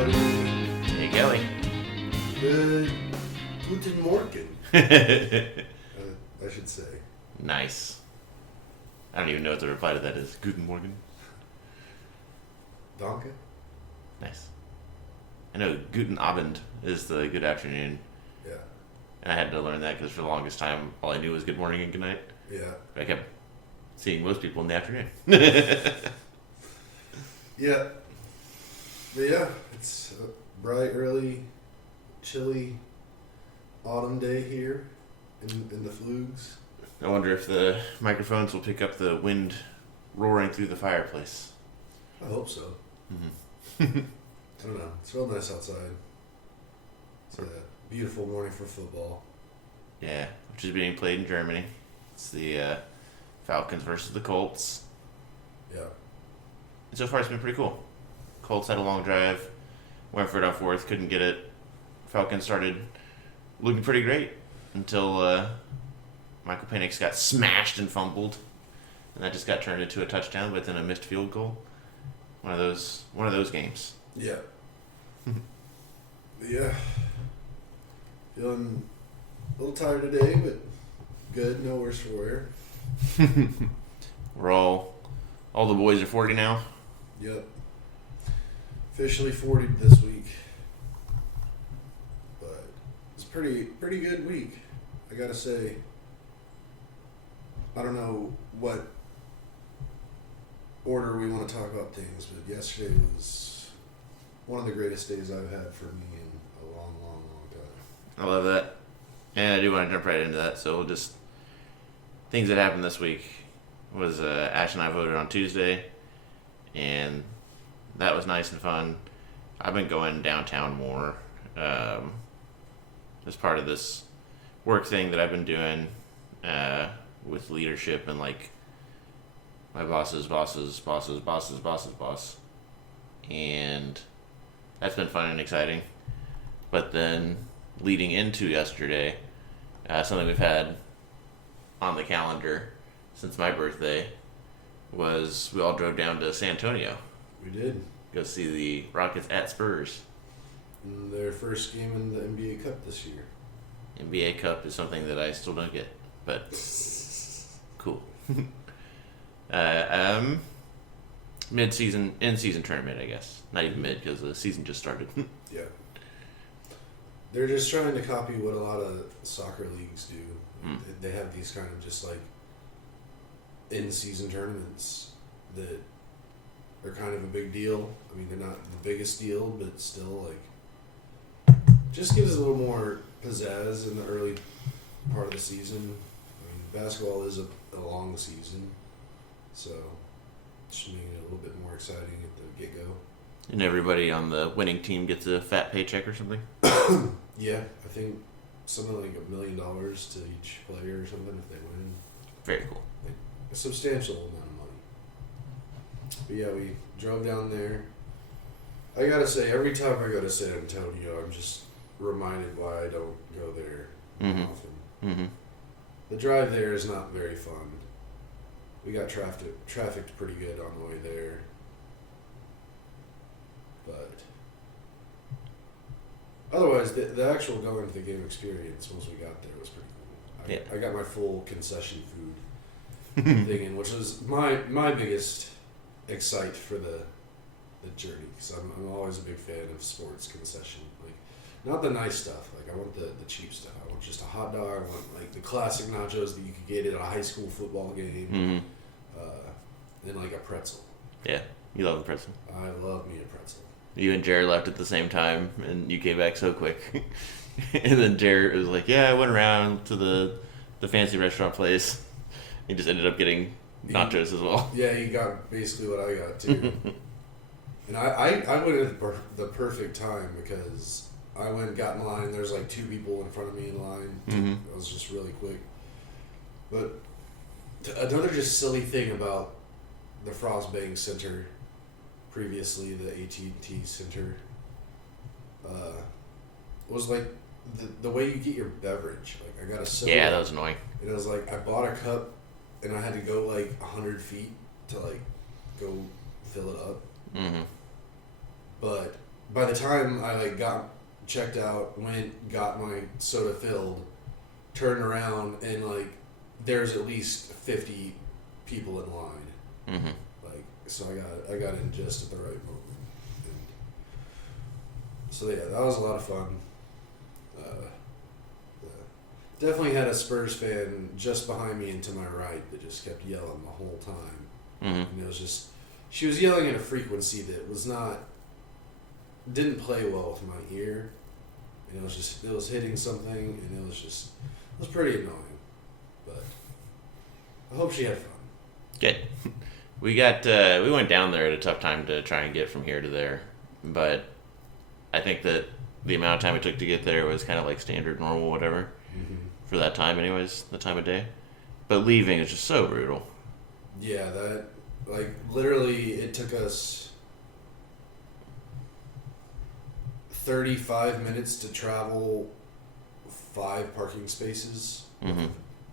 Kelley. Hey, Kelley. Guten Morgen. I should say. Nice. I don't even know what the reply to that is. Guten Morgen. Danke. Nice. I know Guten Abend is the good afternoon. Yeah. And I had to learn that because for the longest time, all I knew was good morning and good night. Yeah. But I kept seeing most people in the afternoon. Yeah. But yeah, it's a bright, early, chilly autumn day here in the Flugs. I wonder if the microphones will pick up the wind roaring through the fireplace. I hope so. Mm-hmm. I don't know. It's real nice outside. It's a beautiful morning for football. Yeah, which is being played in Germany. It's the Falcons versus the Colts. Yeah. And so far, it's been pretty cool. Colts had a long drive, went for it on fourth, couldn't get it. Falcons started looking pretty great until Michael Penix got smashed and fumbled, and that just got turned into a touchdown, but then a missed field goal. One of those games. Yeah. Yeah. Feeling a little tired today, but good. No worse for wear. We're all the boys are 40 now. Yep. Officially 40 this week. But it's pretty good week. I gotta say. I don't know what order we want to talk about things, but yesterday was one of the greatest days I've had for me in a long time. I love that. And I do want to jump right into that, so we'll just... Things that happened this week was Ash and I voted on Tuesday, and that was nice and fun. I've been going downtown more as part of this work thing that I've been doing with leadership and like my boss's boss. And that's been fun and exciting. But then leading into yesterday, something we've had on the calendar since my birthday was we all drove down to San Antonio. We did. Go see the Rockets at Spurs. In their first game in the NBA Cup this year. NBA Cup is something that I still don't get, but cool. Mid-season, in-season tournament, I guess. Not even mid, because the season just started. Yeah. They're just trying to copy what a lot of soccer leagues do. They have these kind of just like in-season tournaments that are kind of a big deal. I mean, they're not the biggest deal, but still like just gives a little more pizzazz in the early part of the season. I mean, basketball is a long season, so just making it a little bit more exciting at the get-go. And everybody on the winning team gets a fat paycheck or something? Yeah, I think something like $1 million to each player or something if they win. Very cool. Like a substantial amount of money. But yeah, we drove down there. I gotta say, every time I go to San Antonio, I'm just reminded why I don't go there often. Mm-hmm. The drive there is not very fun. We got trafficked pretty good on the way there. But otherwise, the actual going to the game experience once we got there was pretty cool. I got my full concession food thing in, which was my biggest excite for the journey, because I'm always a big fan of sports concession. Like, not the nice stuff. Like, I want the cheap stuff. I want just a hot dog. I want like the classic nachos that you could get at a high school football game. Mm-hmm. And like a pretzel. Yeah, you love the pretzel. I love me a pretzel. You and Jared left at the same time, and you came back so quick. And then Jared was like, "Yeah, I went around to the fancy restaurant place." He just ended up getting nachos as well. Yeah, he got basically what I got too. And I went at the perfect time because I went and got in line. There's like 2 people in front of me in line. Mm-hmm. I was just really quick. But another just silly thing about the Frostbank Center, previously the AT&T Center, was like the way you get your beverage. Like, I got a soda. Yeah, that was annoying. And it was like I bought a cup and I had to go like 100 feet to like go fill it up. Mm-hmm. But by the time I got checked out, got my soda filled, turned around, and there's at least 50 people in line. Mm-hmm. So I got in just at the right moment. And so yeah, that was a lot of fun. Definitely had a Spurs fan just behind me and to my right that just kept yelling the whole time. Mm-hmm. And it was just, she was yelling at a frequency that didn't play well with my ear. And it was hitting something, and it was pretty annoying. But I hope she had fun. Good. We went down there at a tough time to try and get from here to there, but I think that the amount of time it took to get there was kind of standard, normal, whatever, for that time anyways, the time of day. But leaving is just so brutal. Yeah, that, literally, it took us 35 minutes to travel 5 parking spaces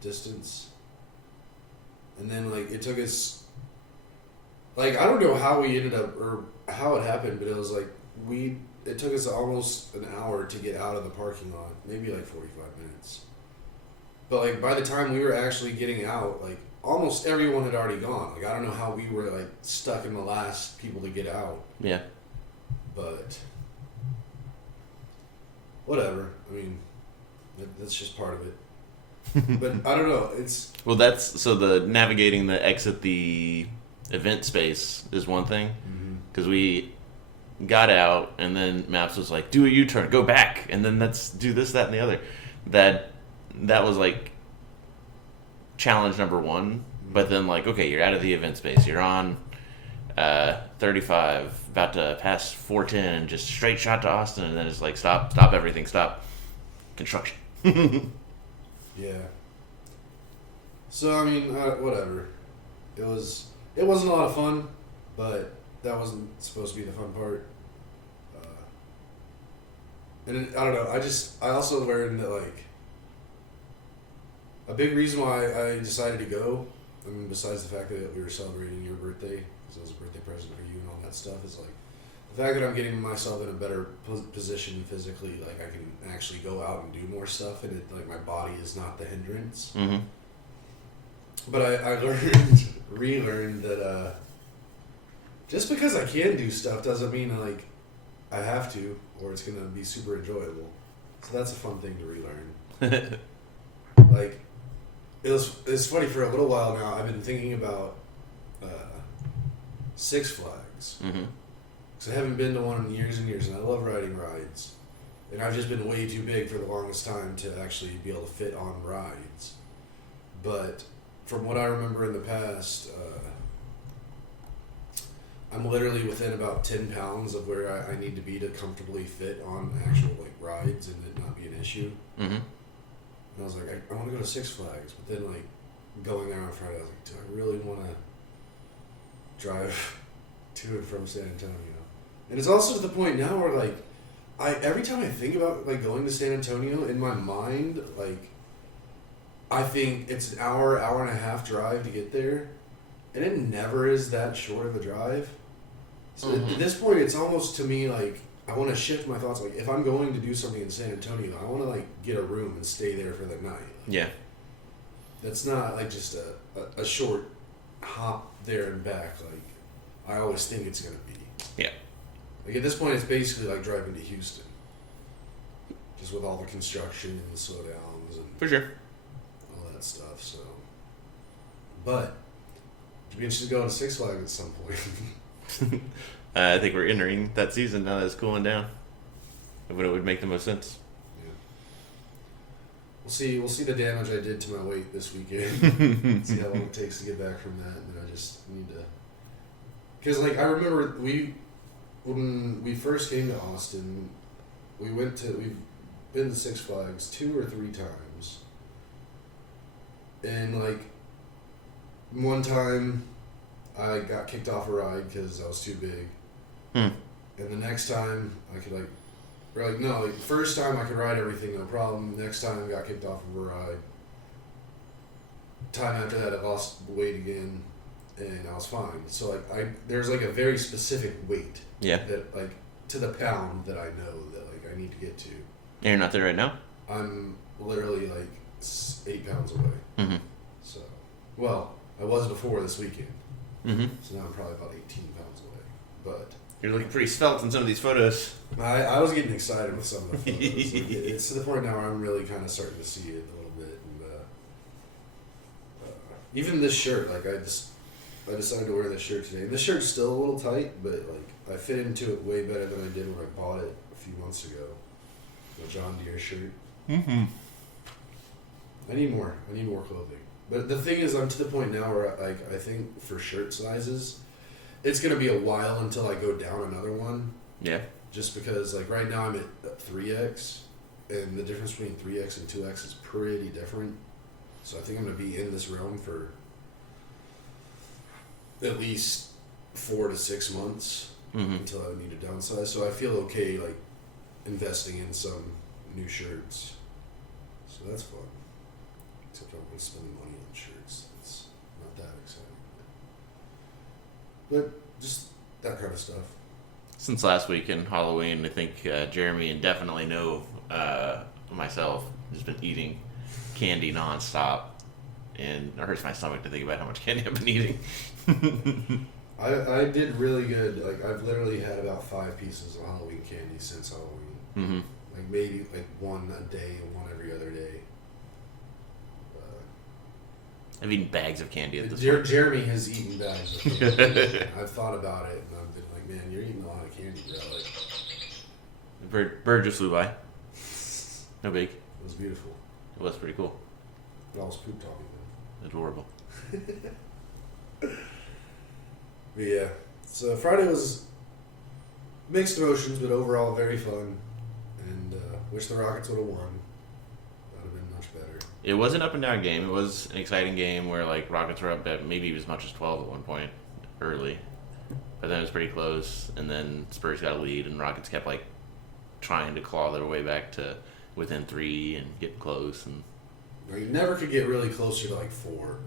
distance. And then, it took us, I don't know how we ended up, or how it happened, but it was it took us almost an hour to get out of the parking lot, maybe 45 minutes. But by the time we were actually getting out, almost everyone had already gone. I don't know how we were stuck in the last people to get out. Yeah. But whatever. I mean, that's just part of it. But I don't know. It's so the navigating the exit the event space is one thing, because we got out and then Maps was like, do a U-turn, go back, and then let's do this, that, and the other. That was challenge number 1. But then okay, you're out of the event space, you're on 35, about to pass 410, just straight shot to Austin, and then it's stop everything, stop construction. Yeah. So I mean, whatever. It wasn't a lot of fun, but that wasn't supposed to be the fun part. And I don't know. I also learned that a big reason why I decided to go, I mean, besides the fact that we were celebrating your birthday, because it was a birthday present for you and all that stuff, is the fact that I'm getting myself in a better position physically. I can actually go out and do more stuff, and my body is not the hindrance. Mm-hmm. But I relearned that just because I can do stuff doesn't mean I have to, or it's gonna be super enjoyable. So that's a fun thing to relearn. It's funny, for a little while now I've been thinking about Six Flags. Because I haven't been to one in years and years, and I love riding rides. And I've just been way too big for the longest time to actually be able to fit on rides. But from what I remember in the past, I'm literally within about 10 pounds of where I need to be to comfortably fit on actual rides and it not be an issue. Mm-hmm. And I was like, I want to go to Six Flags, but then going there on Friday, I was like, do I really want to drive to and from San Antonio? And it's also to the point now where every time I think about going to San Antonio, in my mind, I think it's an hour and a half drive to get there, and it never is that short of a drive. So at this point, it's almost to me I want to shift my thoughts. If I'm going to do something in San Antonio, I want to get a room and stay there for the night. Yeah. That's not just a short hop there and back. I always think it's gonna be. Yeah. At this point, it's basically driving to Houston, just with all the construction and the slowdowns and for sure all that stuff. So, but it'd be interesting to go to Six Flags at some point. I think we're entering that season now that it's cooling down. When it would make the most sense. Yeah. We'll see the damage I did to my weight this weekend. See how long it takes to get back from that, and then I just need to. Because I remember when we first came to Austin, we've been to Six Flags 2 or 3 times, and one time I got kicked off a ride because I was too big. And the next time I could first time I could ride everything, no problem. Next time I got kicked off of a ride. Time after that I lost weight again, and I was fine. So there's a very specific weight. Yeah. That to the pound that I know that like I need to get to. And you're not there right now? I'm literally like 8 pounds away. Mm-hmm. So, well, I was before this weekend. Mm-hmm. So now I'm probably about 18 pounds away. But you're looking pretty svelte in some of these photos. I was getting excited with some of the photos. Like, it's to the point now where I'm really kind of starting to see it a little bit. And even this shirt, like I decided to wear this shirt today. This shirt's still a little tight, but like I fit into it way better than I did when I bought it a few months ago. The John Deere shirt. Mm-hmm. I need more clothing. But the thing is, I'm to the point now where like I think for shirt sizes, it's gonna be a while until I go down another one. Yeah. Just because like right now I'm at 3X, and the difference between 3X and 2X is pretty different. So I think I'm gonna be in this realm for at least 4 to 6 months until I need to downsize. So I feel okay like investing in some new shirts. So that's fun. Except I'm going to spend money on shirts. It's not that exciting. But just that kind of stuff. Since last week in Halloween, I think Jeremy and definitely know myself has been eating candy nonstop. And it hurts my stomach to think about how much candy I've been eating. I did really good. Like I've literally had about 5 pieces of Halloween candy since Halloween. Mm-hmm. Like maybe like one a day and one every other day. I've eaten bags of candy at this point. Jeremy has eaten bags of candy. I've thought about it and I've been like, man, you're eating a lot of candy, bro. Like, Bird just flew by. No big. It was beautiful. It was pretty cool. It almost pooped on me though. Adorable. But yeah, so Friday was mixed emotions, but overall very fun. And wish the Rockets would have won. That would have been much better. It was an up and down game. It was an exciting game where like Rockets were up at maybe as much as 12 at one point early, but then it was pretty close. And then Spurs got a lead, and Rockets kept like trying to claw their way back to within 3 and get close. And you never could get really closer to like 4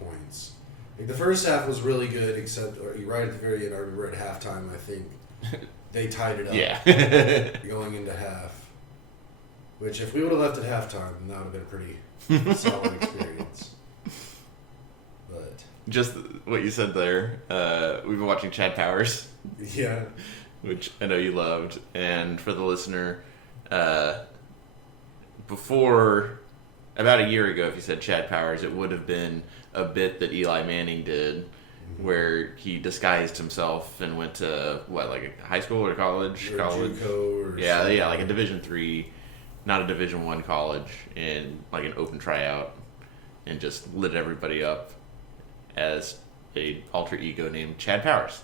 points. Like the first half was really good, except right at the very end. I remember at halftime, I think they tied it up. Yeah. Going into half. Which, if we would have left at halftime, then that would have been a pretty solid experience. But just what you said there. We've been watching Chad Powers. Yeah. Which I know you loved. And for the listener, before about a year ago, if you said Chad Powers, it would have been a bit that Eli Manning did, where he disguised himself and went to like a high school or college, JUCO or yeah, like a Division III, not a Division I college, in like an open tryout, and just lit everybody up as a alter ego named Chad Powers.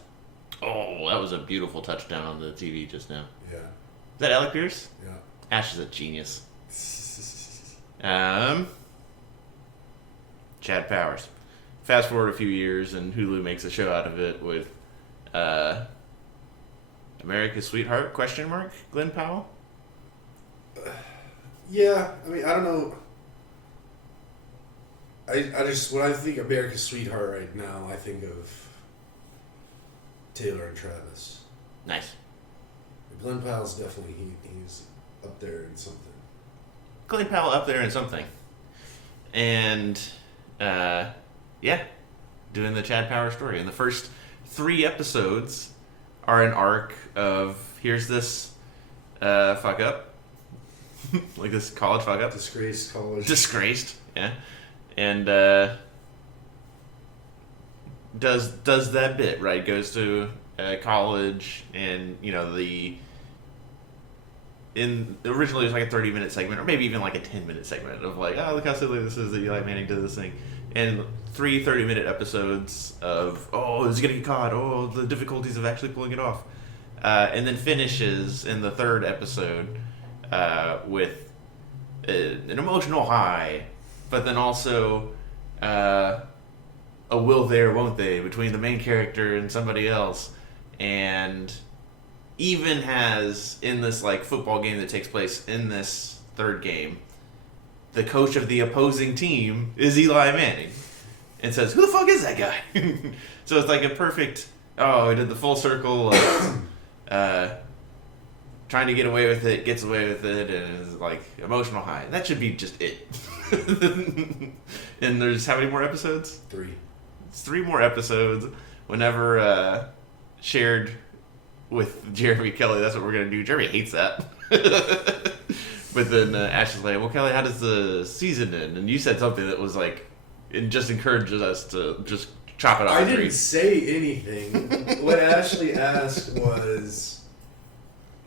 Oh, that was a beautiful touchdown on the TV just now. Yeah. Is that Alec Pierce? Yeah. Ash is a genius. Chad Powers. Fast forward a few years, and Hulu makes a show out of it with America's Sweetheart, ? Glenn Powell? Yeah, I mean, I don't know. I just, when I think America's Sweetheart right now, I think of Taylor and Travis. Nice. Glenn Powell's definitely, he's up there in something. Glenn Powell up there in something. And, yeah, doing the Chad Power story. And the first 3 episodes are an arc of, here's this fuck up. Like this college fuck up. Disgraced college. Disgraced, yeah. And does that bit, right? Goes to college, and, you know, originally it was like a 30-minute segment, or maybe even like a 10-minute segment of like, oh, look how silly this is that Eli Manning did this thing. And 3 30-minute episodes of, oh, is he going to get caught? Oh, the difficulties of actually pulling it off. And then finishes in the 3rd episode with an emotional high, but then also a will there, won't they, between the main character and somebody else. And even has, in this like football game that takes place in this 3rd game, the coach of the opposing team is Eli Manning, and says, who the fuck is that guy? So it's like a perfect, he did the full circle of trying to get away with it, gets away with it, and is like emotional high. That should be just it. And there's how many more episodes? 3. It's 3 more episodes. Whenever shared with Jeremy Kelley, that's what we're gonna do. Jeremy hates that. But then Ash is like, "Well, Kelley, how does the season end?" And you said something that was like, it just encourages us to just chop it off. I didn't say anything. What Ashley asked was,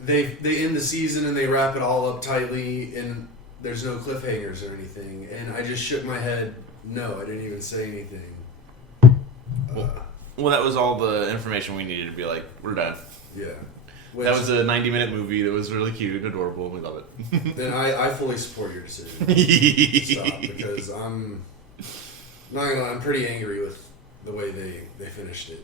they end the season and they wrap it all up tightly, and there's no cliffhangers or anything. And I just shook my head. No, I didn't even say anything. Well, that was all the information we needed to be like, we're done. Yeah. That was a 90-minute movie that was really cute and adorable, and we love it. Then I fully support your decision. Stop, because I'm not gonna lie, I'm pretty angry with the way they finished it.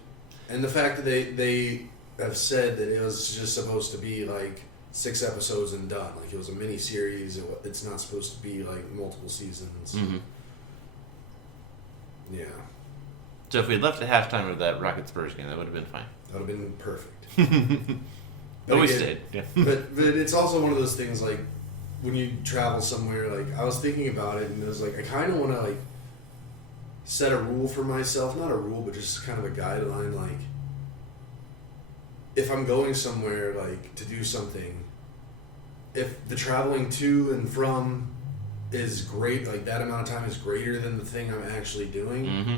And the fact that they have said that it was just supposed to be like 6 episodes and done. Like it was a mini series. It's not supposed to be like multiple seasons. Mm-hmm. Yeah. So if we'd left the halftime of that Rocket Spurs game, that would have been fine. That would have been perfect. But we stayed. Yeah. But it's also one of those things like when you travel somewhere. Like I was thinking about it, and it was like I kind of want to like set a rule for myself. Not a rule, but just kind of a guideline. Like if I'm going somewhere like to do something, if the traveling to and from is great, like that amount of time is greater than the thing I'm actually doing, Mm-hmm.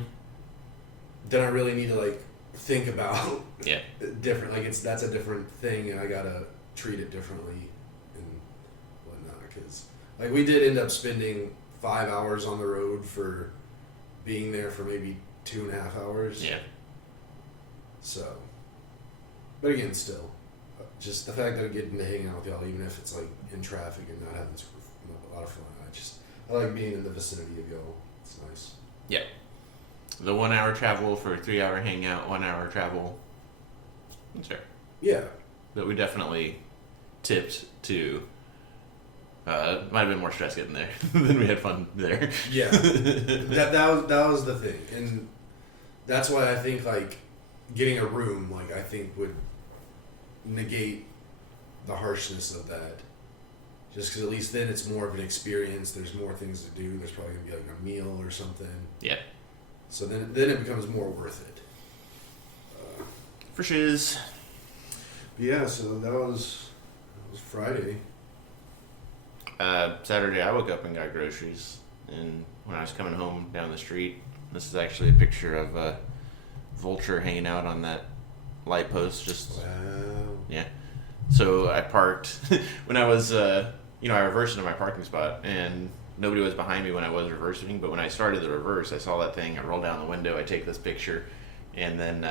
then I really need to like think about Yeah. different. Like that's a different thing, and I gotta treat it differently and whatnot. Because like we did end up spending 5 hours on the road for being there for maybe 2.5 hours. Yeah. So, but again, still, just the fact that I'm getting to hang out with y'all, even if it's like in traffic and not having a lot of fun. I like being in the vicinity of y'all. It's nice. Yeah. The 1 hour travel for a 3 hour hangout, 1 hour travel. That's fair. Yeah. But we definitely tipped to. Might have been more stress getting there than we had fun there. Yeah. that was the thing, and that's why I think like getting a room, like I think would negate the harshness of that. Just because at least then it's more of an experience. There's more things to do. There's probably gonna be like a meal or something. Yeah. So then it becomes more worth it. For shiz. Yeah. So that was Friday. Saturday, I woke up and got groceries, and when I was coming home down the street, this is actually a picture of a vulture hanging out on that light post. Just Wow. yeah. So I parked when I was, I reversed into my parking spot, and nobody was behind me when I was reversing. But when I started the reverse, I saw that thing. I roll down the window, I take this picture, and then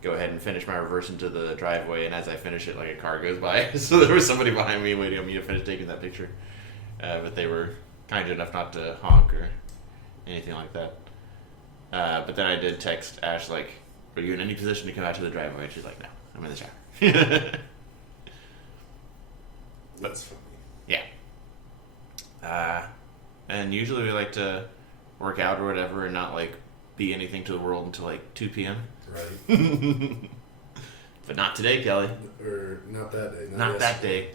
go ahead and finish my reverse into the driveway. And as I finish it, like a car goes by. So there was somebody behind me waiting on me to finish taking that picture. But they were kind enough not to honk or anything like that. But then I did text Ash, like, are you in any position to come out to the driveway? And she's like, no, I'm in the shower. That's funny. Yeah. And usually we like to work out or whatever and not, like, be anything to the world until, like, 2 p.m. Right. But not today, Kelley. Or not that day. Not that day.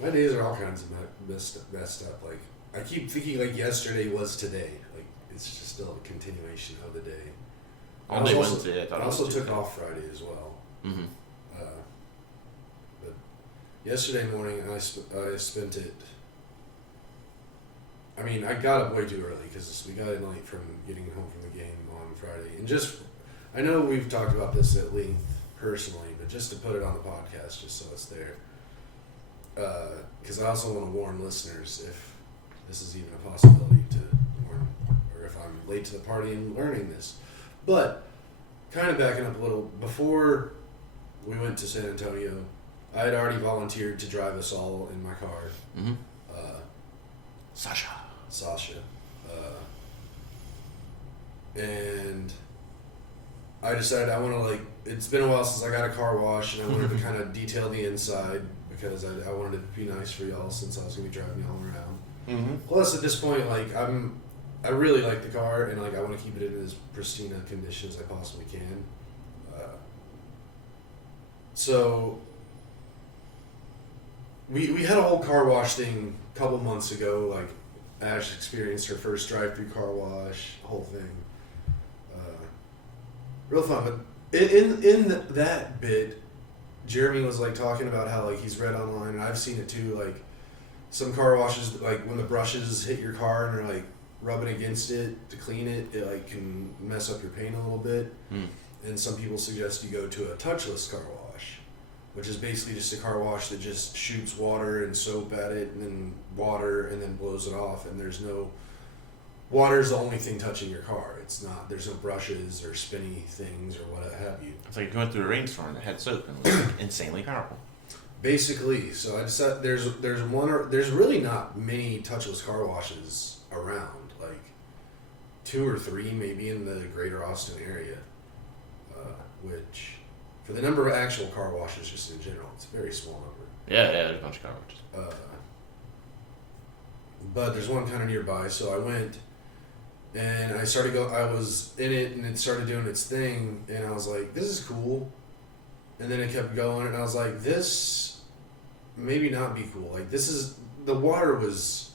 My days are all kinds of messed up. Like I keep thinking like yesterday was today. Like it's just still a continuation of the day. All day Wednesday, I thought I it was also took Tuesday. off Friday as well. Mm-hmm. But yesterday morning I spent it. I mean, I got up way too early because we got in late from getting home from the game on Friday. And just, I know we've talked about this at length personally, but just to put it on the podcast, just so it's there. Because I also want to warn listeners if this is even a possibility to warn, or if I'm late to the party and learning this. But, kind of backing up a little, before we went to San Antonio, I had already volunteered to drive us all in my car. Mm-hmm. Sasha. And I decided I want to, like, it's been a while since I got a car wash, and I wanted to kind of detail the inside because I wanted it to be nice for y'all since I was going to be driving y'all around. Mm-hmm. Plus, at this point, like, I really like the car, and, like, I want to keep it in as pristine a condition as I possibly can. So, we had a whole car wash thing a couple months ago. Like Ash experienced her first drive-through car wash, whole thing. Real fun, but in that bit, Jeremy was like talking about how like he's read online, and I've seen it too. Like some car washes, like when the brushes hit your car and they're like rubbing against it to clean it, it like can mess up your paint a little bit. And some people suggest you go to a touchless car wash, which is basically just a car wash that just shoots water and soap at it, and then water, and then blows it off. And there's no water is the only thing touching your car. It's not. There's no brushes or spinny things or what have you. It's like going through a rainstorm that had soap and was like insanely powerful. Basically, so I decided there's really not many touchless car washes around. Like 2 or 3 maybe in the greater Austin area, which for the number of actual car washes just in general, it's a very small number. Yeah, there's a bunch of car washes. But there's one kind of nearby, so I went and I was in it and it started doing its thing, and I was like, this is cool. And then it kept going, and I was like, this maybe not be cool. Like the water was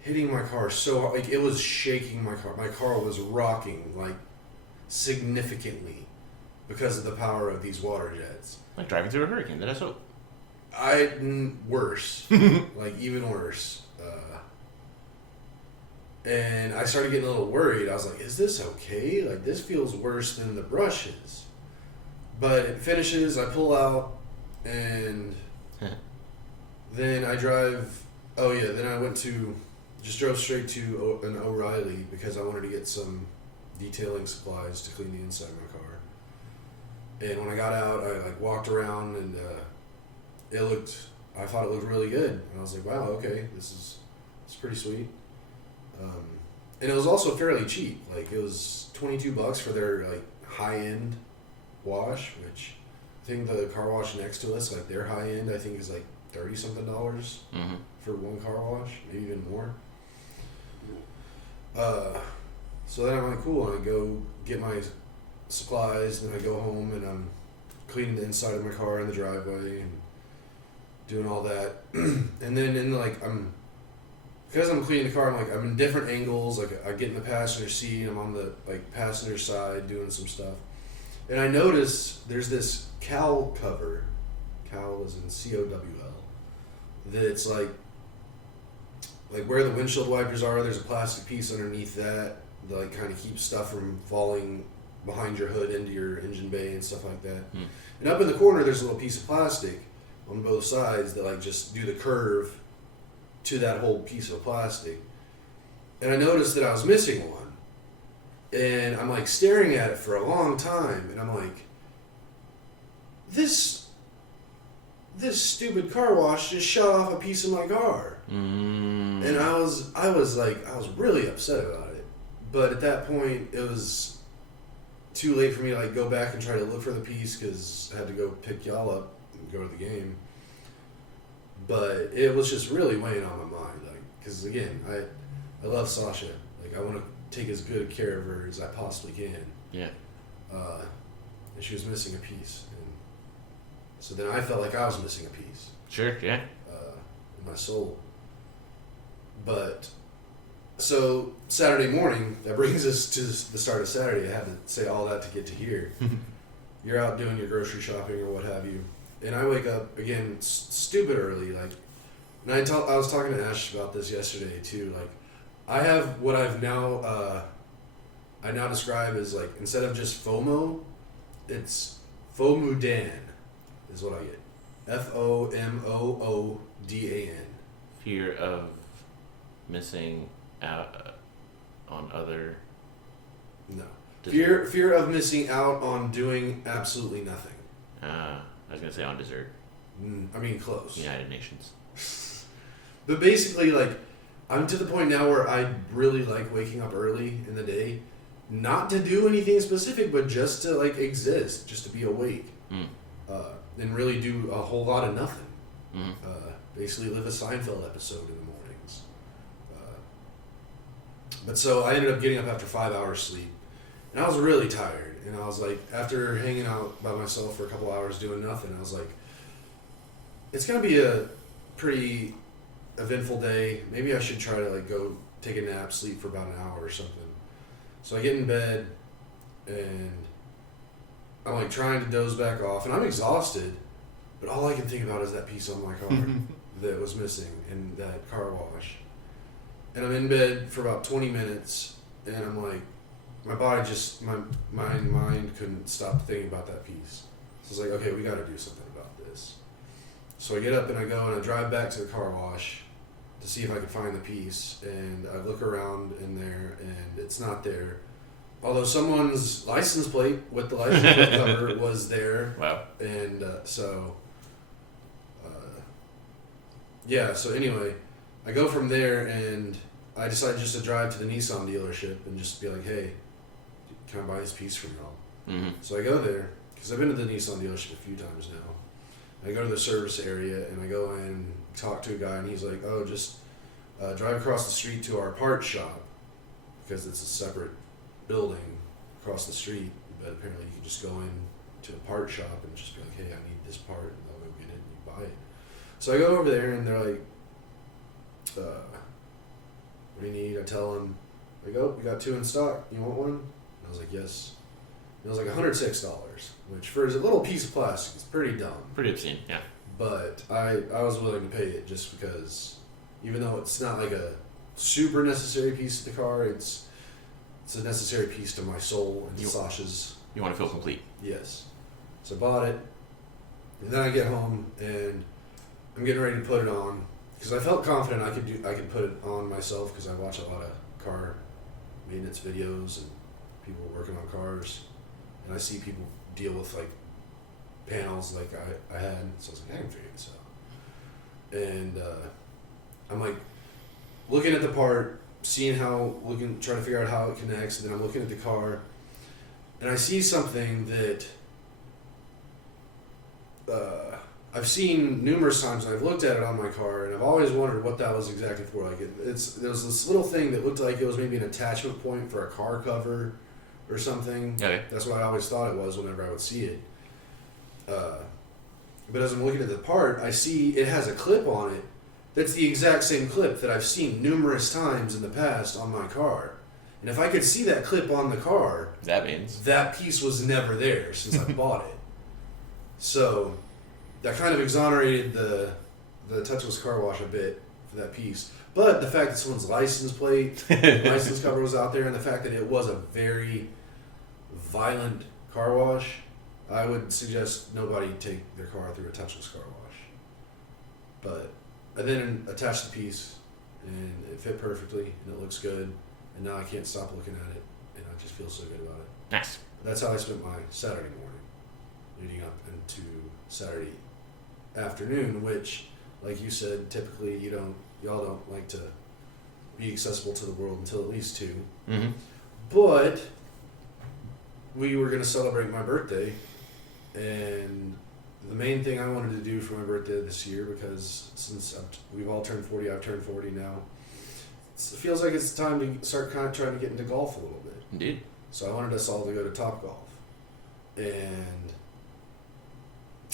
hitting my car so like it was shaking my car. My car was rocking like significantly because of the power of these water jets. Like driving through a hurricane that has soap. Worse. Like even worse. And I started getting a little worried. I was like, is this okay? Like this feels worse than the brushes. But it finishes, I pull out, and then I drive. Oh yeah, then I drove straight to an O'Reilly because I wanted to get some detailing supplies to clean the inside of my car. And when I got out, I like walked around, and I thought it looked really good. And I was like, wow, okay, it's pretty sweet. And it was also fairly cheap. Like it was $22 for their like high-end wash, which I think the car wash next to us, like their high end, I think is like $30-something for one car wash, maybe even more. So then I'm like, cool, and I go get my supplies, and then I go home and I'm cleaning the inside of my car in the driveway and doing all that. And then because I'm cleaning the car, I'm in different angles. Like I get in the passenger seat, and I'm on the like passenger side doing some stuff. And I notice there's this cowl cover, cowl is in C-O-W-L, that's like where the windshield wipers are, there's a plastic piece underneath that like kind of keeps stuff from falling behind your hood into your engine bay and stuff like that. And up in the corner, there's a little piece of plastic on both sides that like just do the curve to that whole piece of plastic. And I noticed that I was missing one. And I'm like staring at it for a long time, and I'm like, this stupid car wash just shut off a piece of my car. And I was really upset about it. But at that point, it was too late for me to like go back and try to look for the piece because I had to go pick y'all up and go to the game. But it was just really weighing on my mind, like, because again, I love Sasha. Like I want to take as good care of her as I possibly can. Yeah. And she was missing a piece, and so then I felt like I was missing a piece. Sure. Yeah. In my soul. But so Saturday morning, that brings us to the start of Saturday. I had to say all that to get to here. You're out doing your grocery shopping or what have you, and I wake up again stupid early. Like, and I was talking to Ash about this yesterday too. Like, I have what I now describe as like, instead of just FOMO, it's FOMOODAN is what I get. FOMOODAN. Fear of missing out on other. No. Fear of missing out on doing absolutely nothing. I was gonna say on dessert. I mean, close. United Nations. But basically, like, I'm to the point now where I really like waking up early in the day, not to do anything specific, but just to like exist, just to be awake, and really do a whole lot of nothing. Basically, live a Seinfeld episode in the mornings. But so I ended up getting up after 5 hours sleep, and I was really tired. And I was like, after hanging out by myself for a couple hours doing nothing, I was like, it's gonna be a pretty eventful day. Maybe I should try to like go take a nap, sleep for about an hour or something. So I get in bed and I'm like trying to doze back off, and I'm exhausted, but all I can think about is that piece on my car that was missing in that car wash. And I'm in bed for about 20 minutes, and I'm like, my body just, my mind couldn't stop thinking about that piece. So I was like, okay, we got to do something about this. So I get up and I go and I drive back to the car wash to see if I can find the piece, and I look around in there and it's not there. Although someone's license plate with the license plate cover was there. Wow. And yeah, so anyway, I go from there and I decide just to drive to the Nissan dealership and just be like, hey, can I buy this piece from y'all? Mm-hmm. So I go there, because I've been to the Nissan dealership a few times now. I go to the service area and I go in and talk to a guy, and he's like, oh, just drive across the street to our parts shop, because it's a separate building across the street, but apparently you can just go in to a part shop and just be like, hey, I need this part, and they'll go get it and you buy it. So I go over there and they're like, what do you need? I tell them, like, oh, we got 2 in stock. You want one? And I was like, yes. And it was like $106, which for a little piece of plastic is pretty dumb. Pretty obscene, yeah. But I was willing to pay it just because, even though it's not like a super necessary piece of the car, it's a necessary piece to my soul and to Sasha's. You want to feel complete. Yes. So I bought it, and then I get home and I'm getting ready to put it on, because I felt confident I could put it on myself, because I watch a lot of car maintenance videos and people working on cars, and I see people deal with like panels like I had, so I was like, I can figure this out. And I'm like looking at the part, trying to figure out how it connects, and then I'm looking at the car, and I see something that I've seen numerous times, and I've looked at it on my car, and I've always wondered what that was exactly for. Like, there was this little thing that looked like it was maybe an attachment point for a car cover or something. Okay. That's what I always thought it was whenever I would see it. But as I'm looking at the part, I see it has a clip on it that's the exact same clip that I've seen numerous times in the past on my car. And if I could see that clip on the car, that means that piece was never there since I bought it. So that kind of exonerated the touchless car wash a bit for that piece. But the fact that someone's license plate, license cover was out there, and the fact that it was a very violent car wash, I would suggest nobody take their car through a touchless car wash. But I then attached the piece, and it fit perfectly, and it looks good, and now I can't stop looking at it, and I just feel so good about it. nice. That's how I spent my Saturday morning, leading up into Saturday afternoon, which, like you said, typically y'all don't like to be accessible to the world until at least 2. Mm-hmm. But we were going to celebrate my birthday, and the main thing I wanted to do for my birthday this year, because since we've all turned 40, I've turned 40 now, it feels like it's time to start kind of trying to get into golf a little bit. Indeed. So I wanted us all to go to Topgolf. And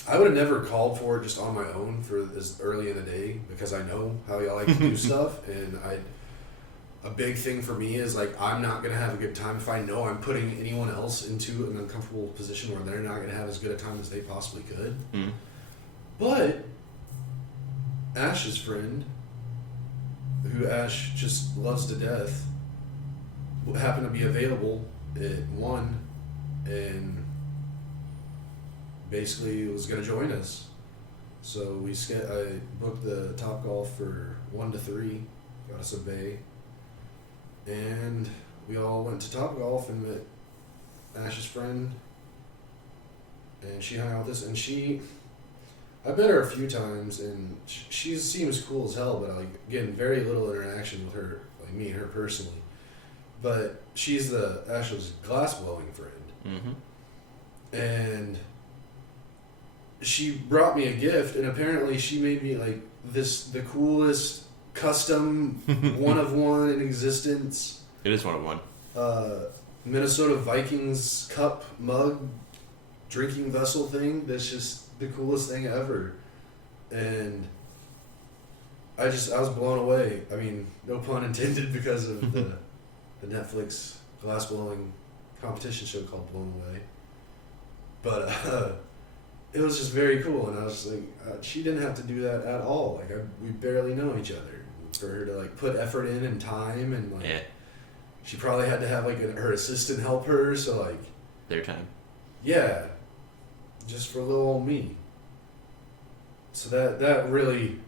I would have never called for it just on my own for this early in the day, because I know how y'all like to do stuff, and a big thing for me is, like, I'm not going to have a good time if I know I'm putting anyone else into an uncomfortable position where they're not going to have as good a time as they possibly could. Mm. But Ash's friend, who Ash just loves to death, happened to be available at 1 and basically was going to join us. So I booked the Topgolf for 1 to 3, got us a bay, and we all went to Topgolf and met Ash's friend, and she hung out with us, and I met her a few times, and she seems cool as hell, but again, very little interaction with her, like me and her personally. But she's Ash's glass blowing friend. Mm-hmm. And she brought me a gift, and apparently she made me like the coolest custom one of one in existence. It is one of one. Minnesota Vikings cup mug drinking vessel thing that's just the coolest thing ever. And I was blown away. I mean, no pun intended, because of the Netflix glass blowing competition show called Blown Away. But it was just very cool, and I was like, she didn't have to do that at all. Like, we barely know each other. For her to like put effort in and time, and like, she probably had to have like her assistant help her. So like, their time. Yeah, just for little old me. So that really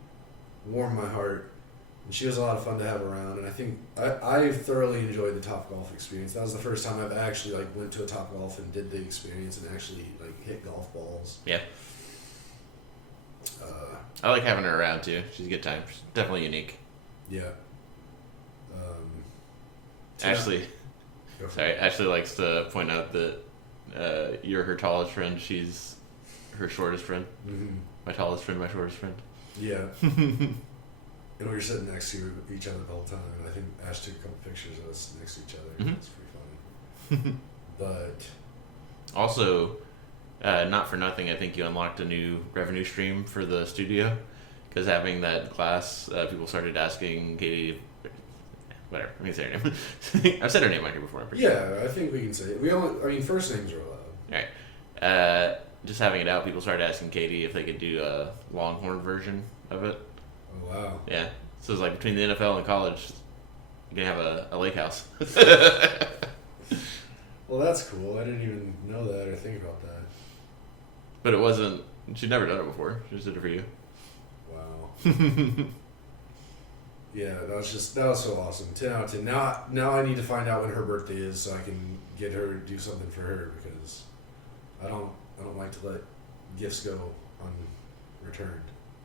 warmed my heart. And she was a lot of fun to have around, and I think I thoroughly enjoyed the Topgolf experience. That was the first time I've actually like went to a Topgolf and did the experience and actually like hit golf balls. Yeah. I like having her around too. She's a good time. She's definitely unique. Yeah. Ashley likes to point out that you're her tallest friend. She's her shortest friend. Mm-hmm. My tallest friend, my shortest friend. Yeah. And we were sitting next to each other the whole time. And I think Ash took a couple pictures of us next to each other. Mm-hmm. That's pretty funny. But also, not for nothing, I think you unlocked a new revenue stream for the studio, because having that class, people started asking Katie. Whatever. Let me say her name. I've said her name on here before. Yeah, I think we can say it. First names are allowed. Alright. Just having it out, people started asking Katie if they could do a Longhorn version of it. Oh, wow. Yeah. So it's like between the NFL and college, you can have a lake house. Well, that's cool. I didn't even know that or think about that. But it wasn't, she'd never done it before. She just did it for you. Wow. Yeah, that was so awesome. 10 out of 10. Now I need to find out when her birthday is so I can get her to do something for her, because I don't like to let gifts go unreturned.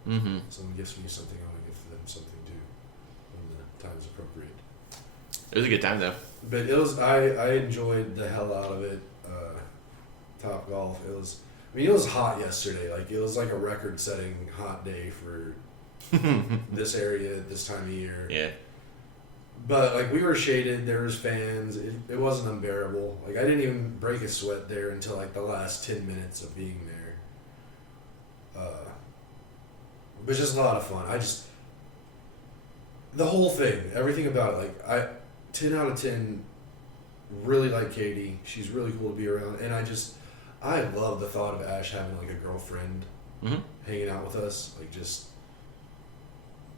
Mm-hmm. Someone gives me something, I want to give them something too when the time is appropriate. It was a good time though. But it was I enjoyed the hell out of it. Topgolf. It was hot yesterday. Like, it was like a record-setting hot day for this area at this time of year. Yeah. But like, we were shaded, there was fans, it wasn't unbearable. Like, I didn't even break a sweat there until like the last 10 minutes of being there. It was just a lot of fun. The whole thing, everything about it, like, 10 out of 10, really like Katie. She's really cool to be around, and I love the thought of Ash having like a girlfriend hanging out with us. Like, just,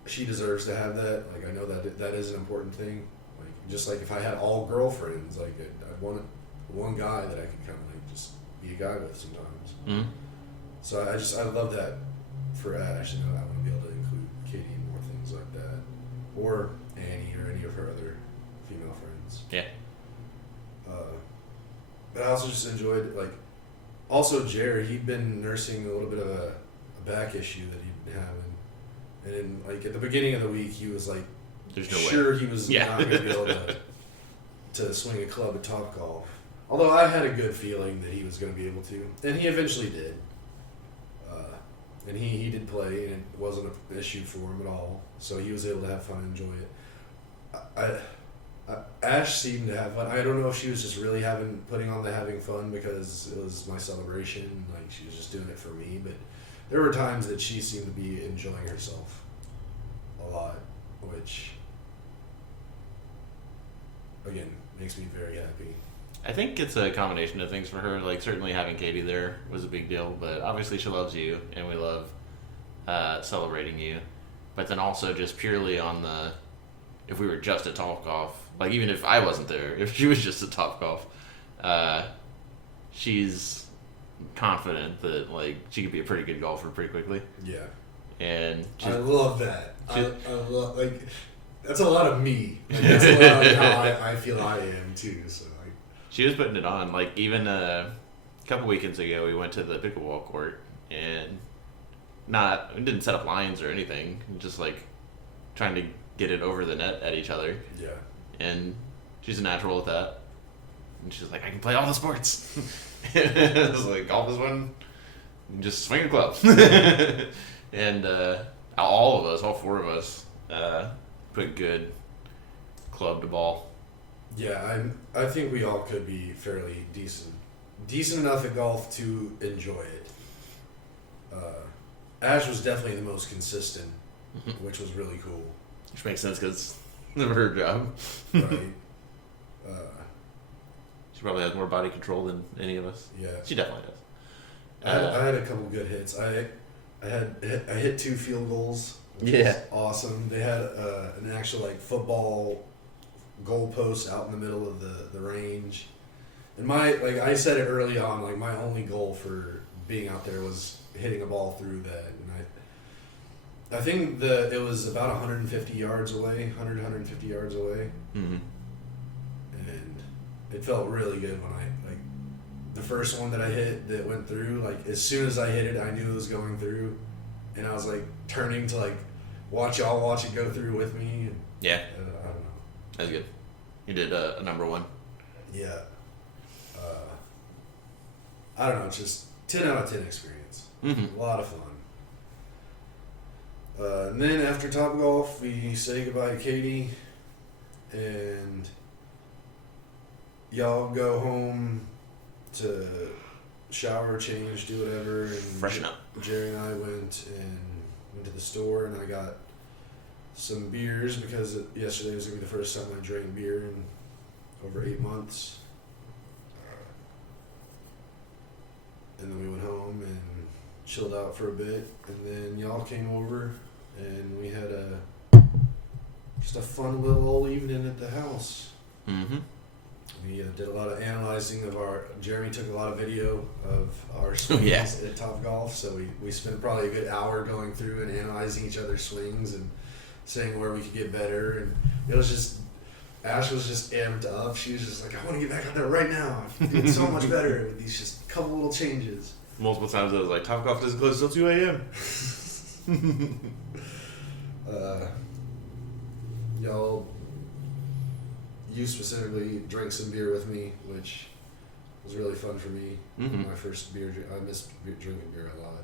she deserves to have that. Like, I know that is an important thing. Like, just like if I had all girlfriends, like, I'd want one guy that I could kind of like just be a guy with sometimes. Mm-hmm. So I love that for Ash. You know, I want to be able to include Katie in more things like that, or Annie or any of her other female friends. Yeah. But I also just enjoyed, like, also Jared, he'd been nursing a little bit of a back issue that he'd been having. And then, like, at the beginning of the week, he was, like, There's no sure way. He was not going to be able to swing a club at Topgolf. Although I had a good feeling that he was going to be able to. And he eventually did. And he did play, and it wasn't an issue for him at all. So he was able to have fun and enjoy it. Ash seemed to have fun. I don't know if she was just really putting on the having fun because it was my celebration. Like, she was just doing it for me. But there were times that she seemed to be enjoying herself a lot, which, again, makes me very happy. I think it's a combination of things for her. Like, certainly having Katie there was a big deal, but obviously she loves you, and we love celebrating you. But then also just purely on if we were just at Topgolf, like, even if I wasn't there, if she was just at Topgolf, she's confident that, like, she could be a pretty good golfer pretty quickly. Yeah. And I love that. I love, like, that's a lot of me. Like, that's a lot of how I feel I am too. So, like, she was putting it on. Like, even a couple weekends ago, we went to the pickleball court and we didn't set up lines or anything. Just like trying to get it over the net at each other. Yeah. And she's a natural with that. And she's like, I can play all the sports. I was like, golf is one. Just swing a club. And all of us, all four of us, put good club to ball. Yeah, I think we all could be fairly decent enough at golf to enjoy it. Ash was definitely the most consistent which was really cool. Which makes sense because it's never her job. Right. She probably has more body control than any of us. Yeah. She definitely does. I had a couple good hits. I hit 2 field goals. Which Yeah. was awesome. They had an actual like football goalpost out in the middle of the range. And I said it early on, like my only goal for being out there was hitting a ball through that. And I think it was about 150 yards away, 150 yards away. Mm-hmm. And it felt really good when the first one that I hit that went through, like as soon as I hit it, I knew it was going through. And I was like turning to like watch it go through with me. And, yeah. I don't know. That's good. You did a number 1. Yeah. I don't know. It's just 10 out of 10 experience. Mm-hmm. A lot of fun. And then after Topgolf, we say goodbye to Katie, and y'all go home to shower, change, do whatever, and Freshen up. Jerry and I went to the store, and I got some beers because yesterday was gonna be the first time I drank beer in over 8 months. And then we went home and chilled out for a bit, and then y'all came over, and we had just a fun little old evening at the house. Mm-hmm. We did a lot of analyzing of Jeremy took a lot of video of our swings at Topgolf, so we spent probably a good hour going through and analyzing each other's swings and saying where we could get better, and it was just, Ash was just amped up. She was just like, I want to get back out there right now. I'm doing so much better with these just couple little changes. Multiple times I was like, Topgolf doesn't close until 2 a.m. You specifically drank some beer with me, which was really fun for me. Mm-hmm. My first beer, I missed drinking beer a lot.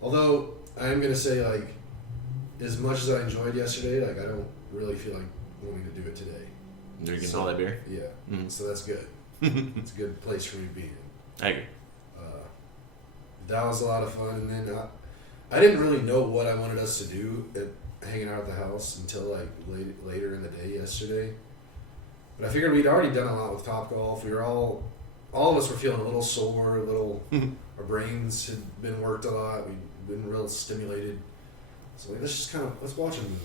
Although I am gonna say, like, as much as I enjoyed yesterday, like I don't really feel like wanting to do it today. Drinking all that beer? Yeah. Mm-hmm. So that's good. It's a good place for me to be in. I agree. That was a lot of fun, and then I didn't really know what I wanted us to do at hanging out at the house until like later in the day yesterday. But I figured we'd already done a lot with Topgolf. We were all of us were feeling a little sore, our brains had been worked a lot. We'd been real stimulated. So like, let's watch a movie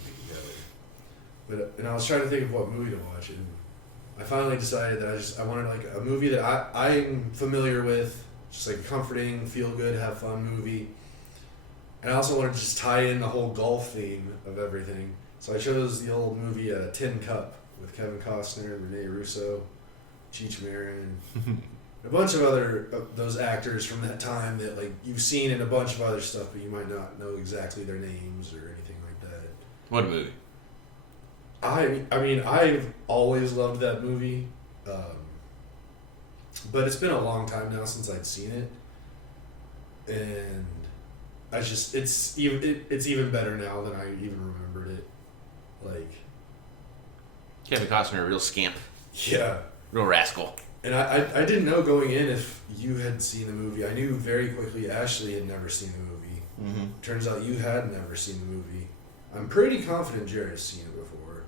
together. And I was trying to think of what movie to watch, and I finally decided that I wanted like a movie that I'm familiar with, just like a comforting, feel good, have fun movie. And I also wanted to just tie in the whole golf theme of everything. So I chose the old movie Tin Cup with Kevin Costner, Rene Russo, Cheech Marin, a bunch of other those actors from that time that like you've seen in a bunch of other stuff, but you might not know exactly their names or anything like that. What a movie. I mean, I've always loved that movie, but it's been a long time now since I'd seen it, and it's even better now than I even remembered it. Like, Kevin Costner, a real scamp. Yeah. Real rascal. And I didn't know going in if you had seen the movie. I knew very quickly Ashley had never seen the movie. Mm-hmm. Turns out you had never seen the movie. I'm pretty confident Jared has seen it before.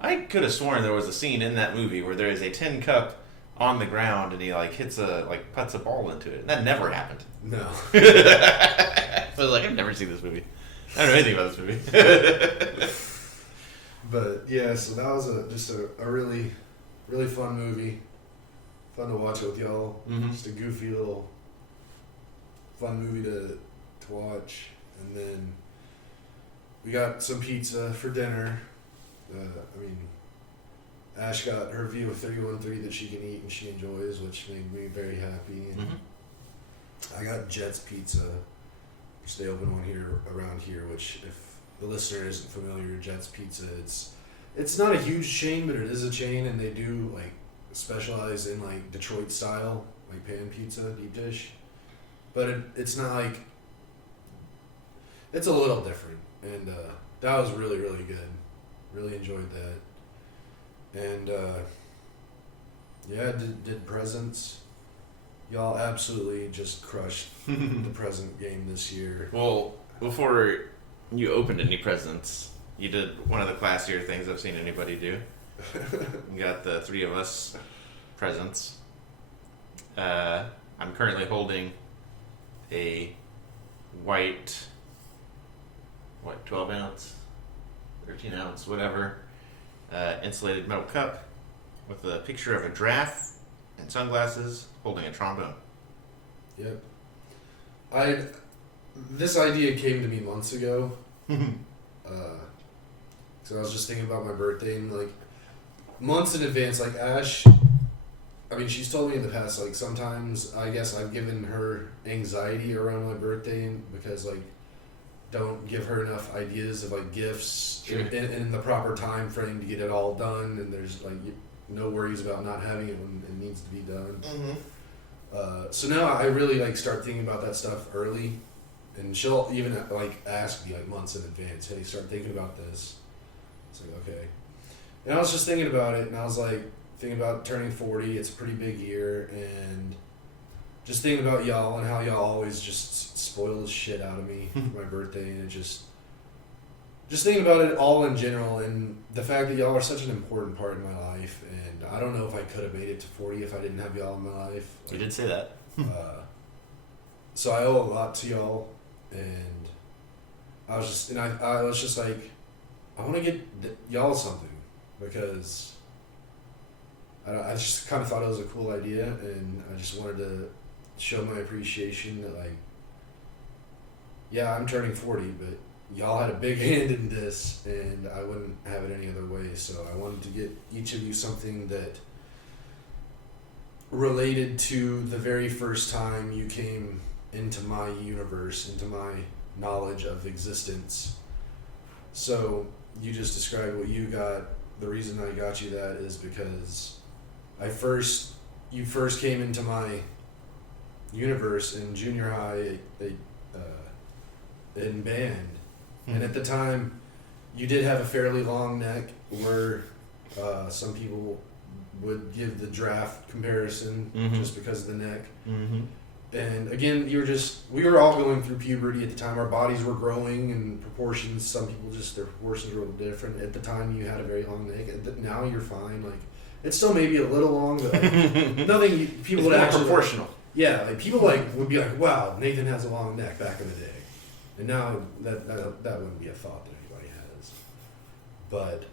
I could have sworn there was a scene in that movie where there is a tin cup on the ground and he like puts a ball into it. And that never happened. No. So I was like, I've never seen this movie. I don't know anything about this movie. But yeah, so that was just a really, really fun movie. Fun to watch it with y'all. Mm-hmm. Just a goofy little fun movie to watch. And then we got some pizza for dinner. Ash got her view of 31.3 that she can eat and she enjoys, which made me very happy. And I got Jet's Pizza, which they open one here around here, which if the listener isn't familiar, Jet's Pizza, it's not a huge chain, but it is a chain, and they do like specialize in like Detroit style, like pan pizza, deep dish. But it's not like, it's a little different, and that was really, really good. Really enjoyed that. And did presents. Y'all absolutely just crushed the present game this year. Well, before You opened any presents. You did one of the classier things I've seen anybody do. You got the three of us presents. I'm currently holding a white, 12 ounce, 13 ounce, whatever, insulated metal cup with a picture of a giraffe and sunglasses holding a trombone. Yep. This idea came to me months ago. So I was just thinking about my birthday and like months in advance, like Ash, I mean, she's told me in the past, like sometimes I guess I've given her anxiety around my birthday because like don't give her enough ideas of like gifts in the proper time frame to get it all done, and there's like no worries about not having it when it needs to be done. So now I really like start thinking about that stuff early, and she'll even like ask me like months in advance, hey, start thinking about this. It's like, okay. And I was just thinking about it, and I was like thinking about turning 40. It's a pretty big year, and just thinking about y'all and how y'all always just spoil the shit out of me for my birthday, and it just thinking about it all in general, and the fact that y'all are such an important part in my life, and I don't know if I could have made it to 40 if I didn't have y'all in my life. Like, You did say that. So I owe a lot to y'all, and I was just like, I want to get y'all something, because I just kind of thought it was a cool idea, and I just wanted to show my appreciation that like, yeah, I'm turning 40, but y'all had a big hand in this, and I wouldn't have it any other way. So I wanted to get each of you something that related to the very first time you came into my universe, into my knowledge of existence. So you just described what you got. The reason I got you that is because you first came into my universe in junior high in band. And at the time, you did have a fairly long neck, where some people would give the draft comparison just because of the neck. And again, we were all going through puberty at the time. Our bodies were growing in proportions. Some people their proportions were a little different. At the time, you had a very long neck. Now you're fine. Like, it's still maybe a little long, but like, nothing people would actually proportional. Yeah, like people would be like, "Wow, Nathan has a long neck." Back in the day, and now that wouldn't be a thought that anybody has. But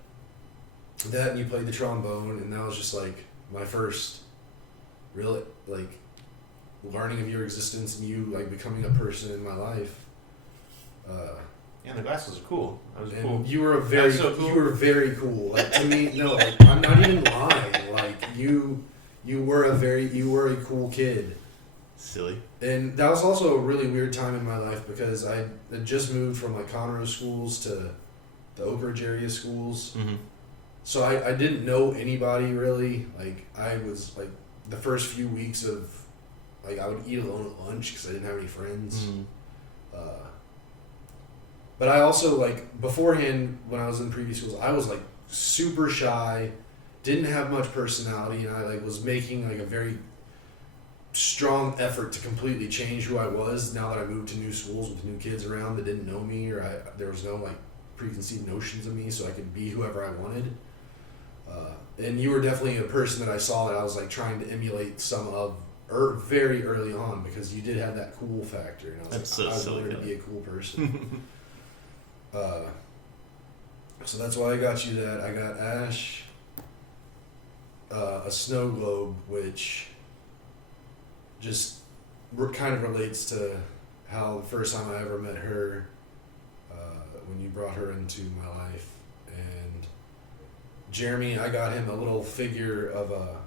that, and you played the trombone, and that was just like my first real like learning of your existence and you like becoming a person in my life. Yeah, the glasses are cool. That was and cool. You were So cool. You were very cool. Like, to me, no, like, I'm not even lying. Like you were a cool kid. Silly. And that was also a really weird time in my life because I had just moved from like Conroe schools to the Oak Ridge area schools. So I didn't know anybody really. Like, I was like the first few weeks of like I would eat alone at lunch because I didn't have any friends. But I also, like, beforehand, when I was in previous schools, I was like super shy, didn't have much personality, and I like was making like a very strong effort to completely change who I was now that I moved to new schools with new kids around that didn't know me, or there was no like preconceived notions of me, so I could be whoever I wanted. And you were definitely a person that I saw that I was like trying to emulate some of very early on, because you did have that cool factor, and I was I wanted to be a cool person. So that's why I got you that. I got Ash a snow globe, which just kind of relates to how the first time I ever met her, when you brought her into my life. And Jeremy, I got him a little figure of a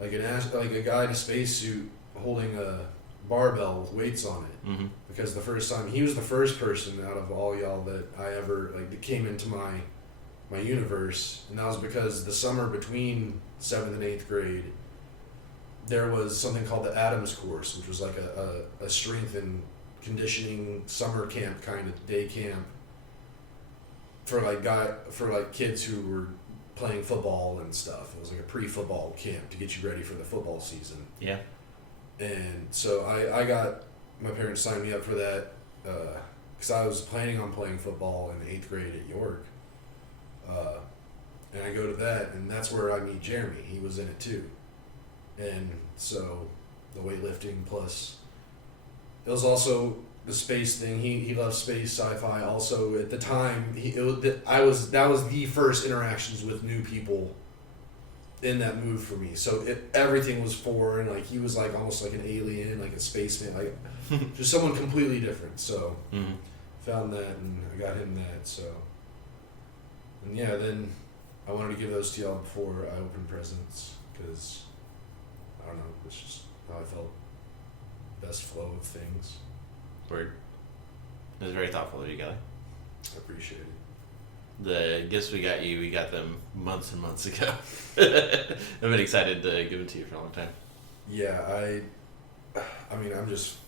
guy in a spacesuit holding a barbell with weights on it. Because the first time, he was the first person out of all y'all that I ever like that came into my universe, and that was because the summer between 7th and 8th grade, there was something called the Adams course, which was like a strength and conditioning summer camp kind of day camp for kids who were playing football and stuff. It was like a pre-football camp to get you ready for the football season. Yeah. And so my parents signed me up for that because because I was planning on playing football in 8th grade at York. And I go to that, and that's where I meet Jeremy. He was in it too. And so the weightlifting plus, it was also the space thing. He loves space, sci-fi. Also at the time, that was the first interactions with new people in that move for me. So everything was foreign. Like he was like almost like an alien, like a spaceman, like just someone completely different. So found that, and I got him that. So and yeah, then I wanted to give those to y'all before I opened presents because I don't know, it's just how I felt. Best flow of things. Word. It was very thoughtful of you, Kelley. I appreciate it. The gifts we got them months and months ago. I've been excited to give them to you for a long time. Yeah, I mean, I'm just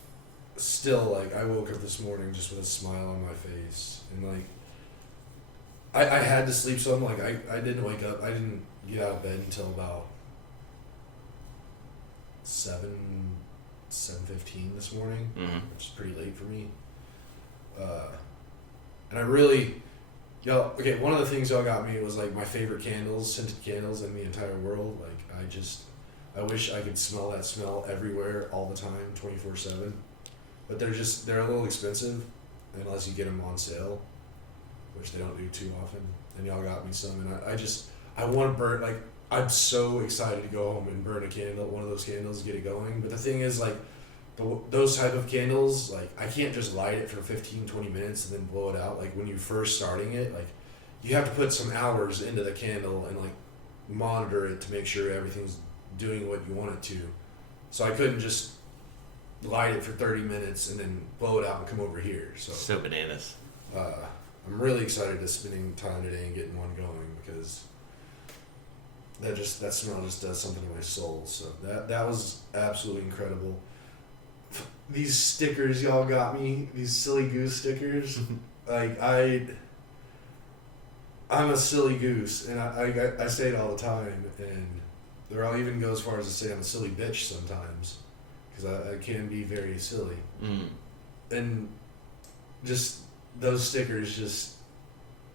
still like, I woke up this morning just with a smile on my face, and like, I had to sleep, so I'm like, I didn't wake up, I didn't get out of bed until about 7:15 this morning, which is pretty late for me. And I really, y'all, okay, one of the things y'all got me was like my favorite candles, scented candles in the entire world. Like, I wish I could smell that smell everywhere all the time, 24/7. But they're a little expensive unless you get them on sale, which they don't do too often. And y'all got me some, and I want to burn, like, I'm so excited to go home and burn a candle, one of those candles, get it going. But the thing is, like, those type of candles, like, I can't just light it for 15, 20 minutes and then blow it out. Like, when you're first starting it, like, you have to put some hours into the candle and, like, monitor it to make sure everything's doing what you want it to. So I couldn't just light it for 30 minutes and then blow it out and come over here. So bananas. I'm really excited to spending time today and getting one going because that smell just does something to my soul. So that was absolutely incredible. These stickers y'all got me, these silly goose stickers, like I'm a silly goose, and I say it all the time, and I'll even go as far as to say I'm a silly bitch sometimes, because I can be very silly, and just those stickers just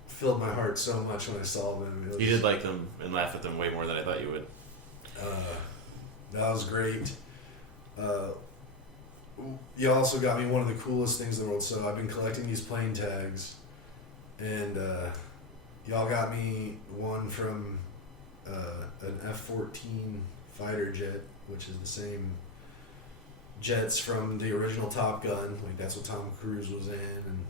filled my heart so much when I saw them. You did like them and laugh at them way more than I thought you would. That was great. You also got me one of the coolest things in the world. So I've been collecting these plane tags, and y'all got me one from an F-14 fighter jet, which is the same jets from the original Top Gun. Like, that's what Tom Cruise was in, and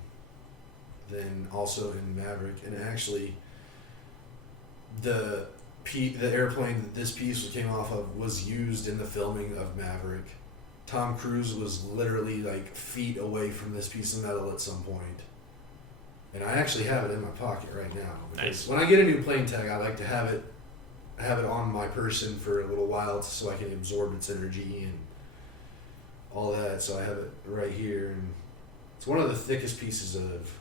then also in Maverick. And actually, the airplane that this piece came off of was used in the filming of Maverick. Tom Cruise was literally like feet away from this piece of metal at some point. And I actually have it in my pocket right now. Because when I get a new plane tag, I like to have it on my person for a little while so I can absorb its energy and all that. So I have it right here, and it's one of the thickest pieces of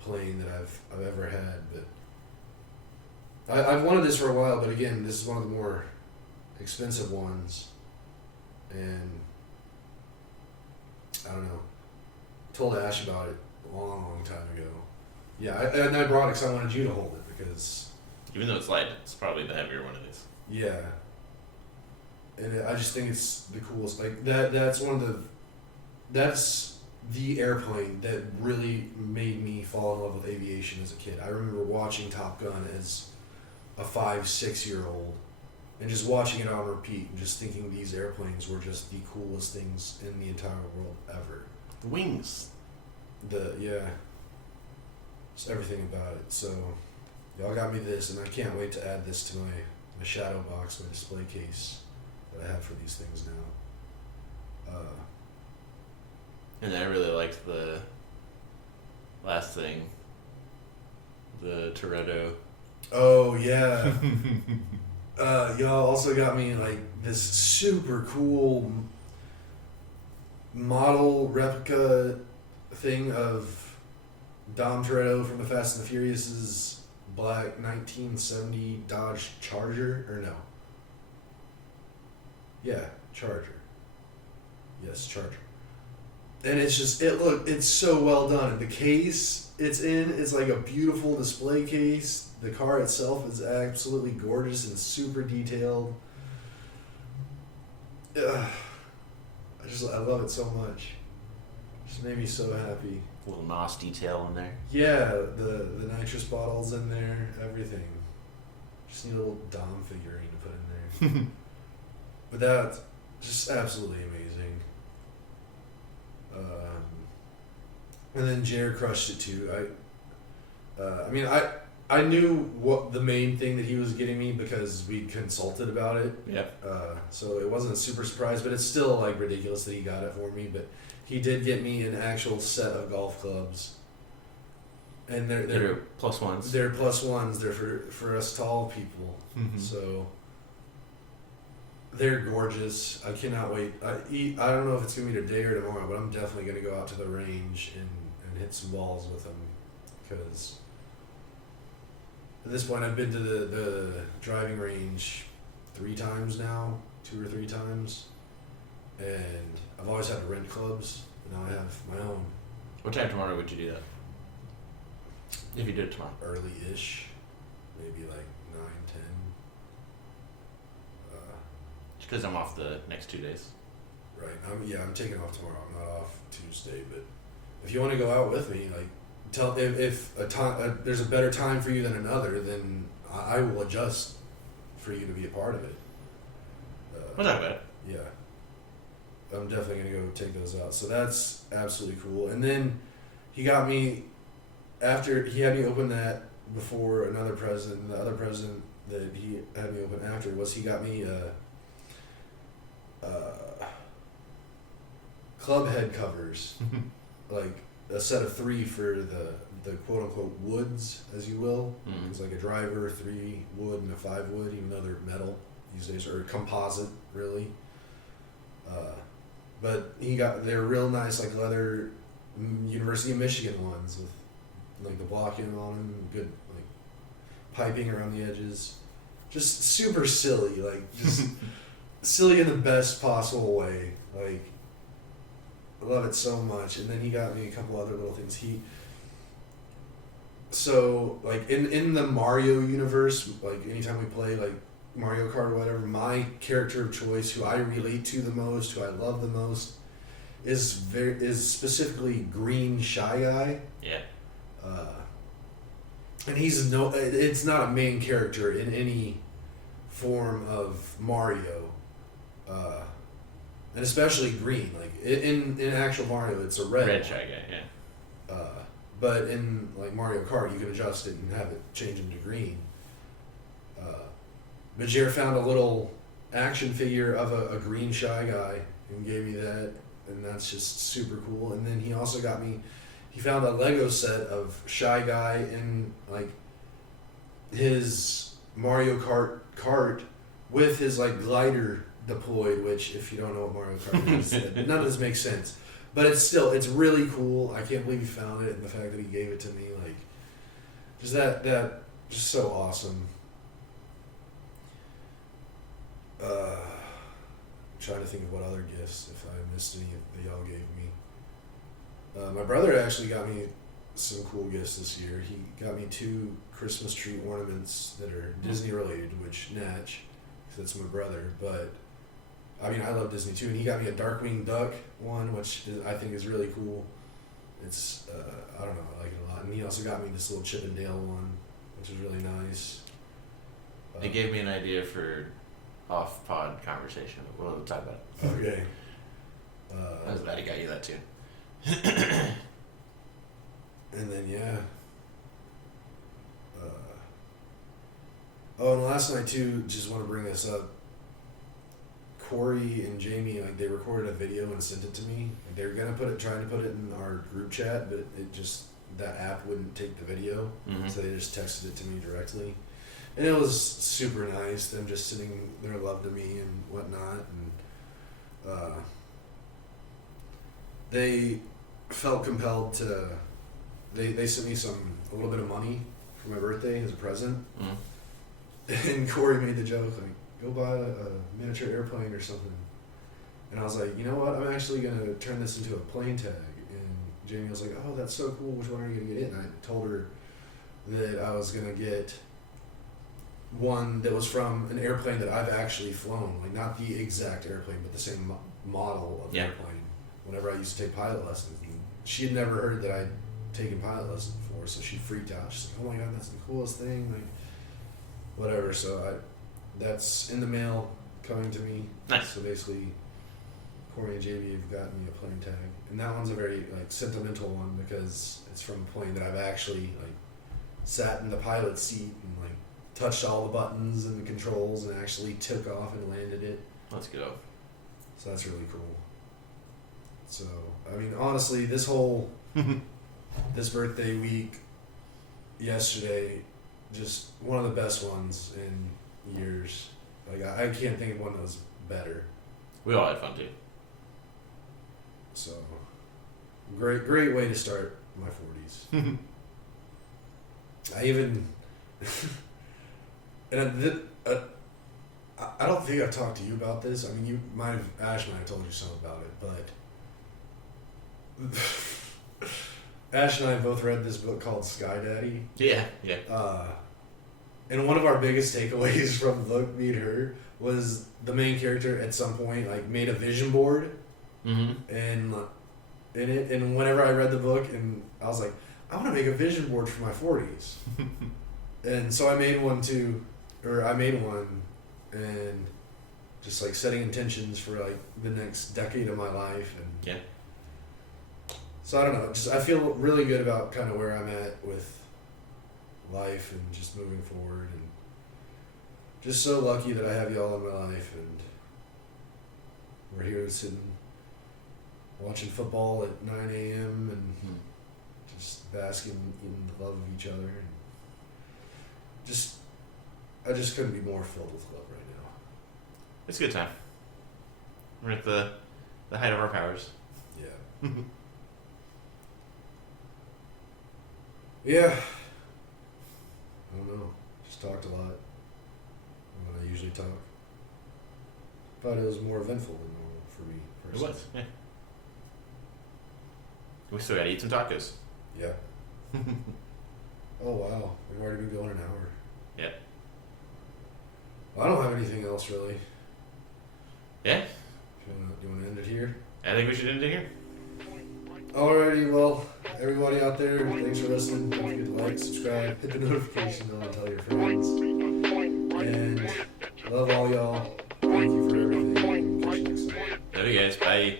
plane that I've ever had. But I've wanted this for a while, but again, this is one of the more expensive ones, and I don't know. I told Ash about it a long time ago. Yeah, and I brought it because I wanted you to hold it, because even though it's light, it's probably the heavier one of these. Yeah, and I just think it's the coolest. Like that's the airplane that really made me fall in love with aviation as a kid. I remember watching Top Gun as a 5-6-year-old, and just watching it on repeat, and just thinking these airplanes were just the coolest things in the entire world ever. The wings. Just everything about it. So, y'all got me this, and I can't wait to add this to my shadow box, my display case that I have for these things now. And I really liked the last thing, the Toretto. Oh yeah. Y'all also got me like this super cool model replica thing of Dom Toretto from the Fast and the Furious's black 1970 Dodge Charger, or no? Yeah, Charger. Yes, Charger. And it's just it's so well done. The case it's in is like a beautiful display case. The car itself is absolutely gorgeous and super detailed. I love it so much. Just made me so happy. A little NOS detail in there. Yeah, the nitrous bottles in there, everything. Just need a little Dom figurine to put in there. But that's just absolutely amazing. And then Jared crushed it too. I knew what the main thing that he was getting me because we consulted about it. Yep. So it wasn't a super surprise, but it's still like ridiculous that he got it for me. But he did get me an actual set of golf clubs, and they're plus ones. They're plus ones. They're for us tall people. Mm-hmm. So they're gorgeous. I cannot wait. I don't know if it's gonna be today or tomorrow, but I'm definitely gonna go out to the range and hit some balls with them because. At this point, I've been to the driving range 3 times now, 2 or 3 times, and I've always had to rent clubs. But now I have my own. What time tomorrow would you do that? If you did it tomorrow. Early-ish, maybe like 9, 10. Just because I'm off the next 2 days. Right. I'm taking off tomorrow. I'm not off Tuesday, but if you want to go out with me, like. If there's a better time for you than another, then I will adjust for you to be a part of it. We'll talk about it. Yeah. I'm definitely going to go take those out. So that's absolutely cool. And then he got me, after he had me open that before another president, the other president that he had me open after was he got me club head covers. Like, a set of 3 for the quote unquote woods, as you will. Mm-hmm. It's like a driver, 3 wood, and a 5 wood, even though they're metal these days, or composite, really. But they're real nice, like leather University of Michigan ones with like the blocking on them, good like piping around the edges. Just super silly, like just silly in the best possible way. Like, I love it so much. And then he got me a couple other little things. So like in the Mario universe, like anytime we play like Mario Kart or whatever, my character of choice, who I relate to the most, who I love the most, is specifically Green Shy Guy. Yeah. And it's not a main character in any form of Mario. And especially green, like in actual Mario, it's a red Shy Guy, yeah. But in like Mario Kart, you can adjust it and have it change into green. But Jared found a little action figure of a green Shy Guy and gave me that, and that's just super cool. And then he also got me. He found a Lego set of Shy Guy in like his Mario Kart with his like glider deployed, which if you don't know what Mario Kart is, none of this makes sense. But it's really cool. I can't believe he found it, and the fact that he gave it to me, like, just that just so awesome. I'm trying to think of what other gifts, if I missed any that y'all gave me. My brother actually got me some cool gifts this year. He got me 2 Christmas tree ornaments that are Disney related, which Natch, because that's my brother, but I mean, I love Disney too, and he got me a Darkwing Duck one, which I think is really cool. It's, I don't know, I like it a lot. And he also got me this little Chip and Dale one, which is really nice. It gave me an idea for off-pod conversation. We'll talk about it. Okay. I was glad he got you that too. And then, yeah. And last night too, just want to bring this up. Corey and Jamie, like, they recorded a video and sent it to me. Like, they were trying to put it in our group chat, but that app wouldn't take the video, so they just texted it to me directly. And it was super nice, them just sitting their love to me and whatnot. And they felt compelled to. They sent me a little bit of money for my birthday as a present. And Corey made the joke, like, go buy a miniature airplane or something. And I was like, you know what? I'm actually gonna turn this into a plane tag. And Jamie was like, oh, that's so cool. Which one are you gonna get in? And I told her that I was gonna get one that was from an airplane that I've actually flown, like not the exact airplane, but the same model of airplane. Whenever I used to take pilot lessons, and she had never heard that I'd taken pilot lessons before, so she freaked out. She's like, "Oh my god, that's the coolest thing!" Like, whatever. So that's in the mail, coming to me. Nice. So basically, Corey and JB have gotten me a plane tag, and that one's a very like sentimental one because it's from a plane that I've actually like sat in the pilot seat and like touched all the buttons and the controls and actually took off and landed it. Let's go. So that's really cool. So I mean, honestly, this whole this birthday week, yesterday, just one of the best ones in years. Like I can't think of one that was better. We all had fun too. So great way to start my 40s. I even and I don't think I've talked to you about this. I mean, you might have, Ash might have told you something about it, but Ash and I both read this book called Sky Daddy. Yeah. And one of our biggest takeaways from the book, me and her, was the main character at some point like made a vision board, and in it. And whenever I read the book, and I was like, I want to make a vision board for my 40s. And so I made one too, and just like setting intentions for like the next decade of my life. And yeah. So I don't know, just I feel really good about kind of where I'm at with life and just moving forward, and just so lucky that I have y'all in my life, and we're here sitting watching football at 9 a.m. and just basking in the love of each other, and I just couldn't be more filled with love right now. It's a good time. We're at the height of our powers. Yeah. Yeah. I don't know. Just talked a lot when I usually talk. Thought it was more eventful than normal for me personally. It was, yeah. We still gotta eat some tacos. Yeah. Oh wow, we've already been going an hour. Yeah. Well, I don't have anything else really. Yeah. Do you want to end it here? I think we should end it here. Alrighty, well, everybody out there, thanks for listening. Don't forget to like, subscribe, hit the notification bell, and tell your friends. And love all y'all. Thank you for everything. Catch you next time. Love you guys. Bye.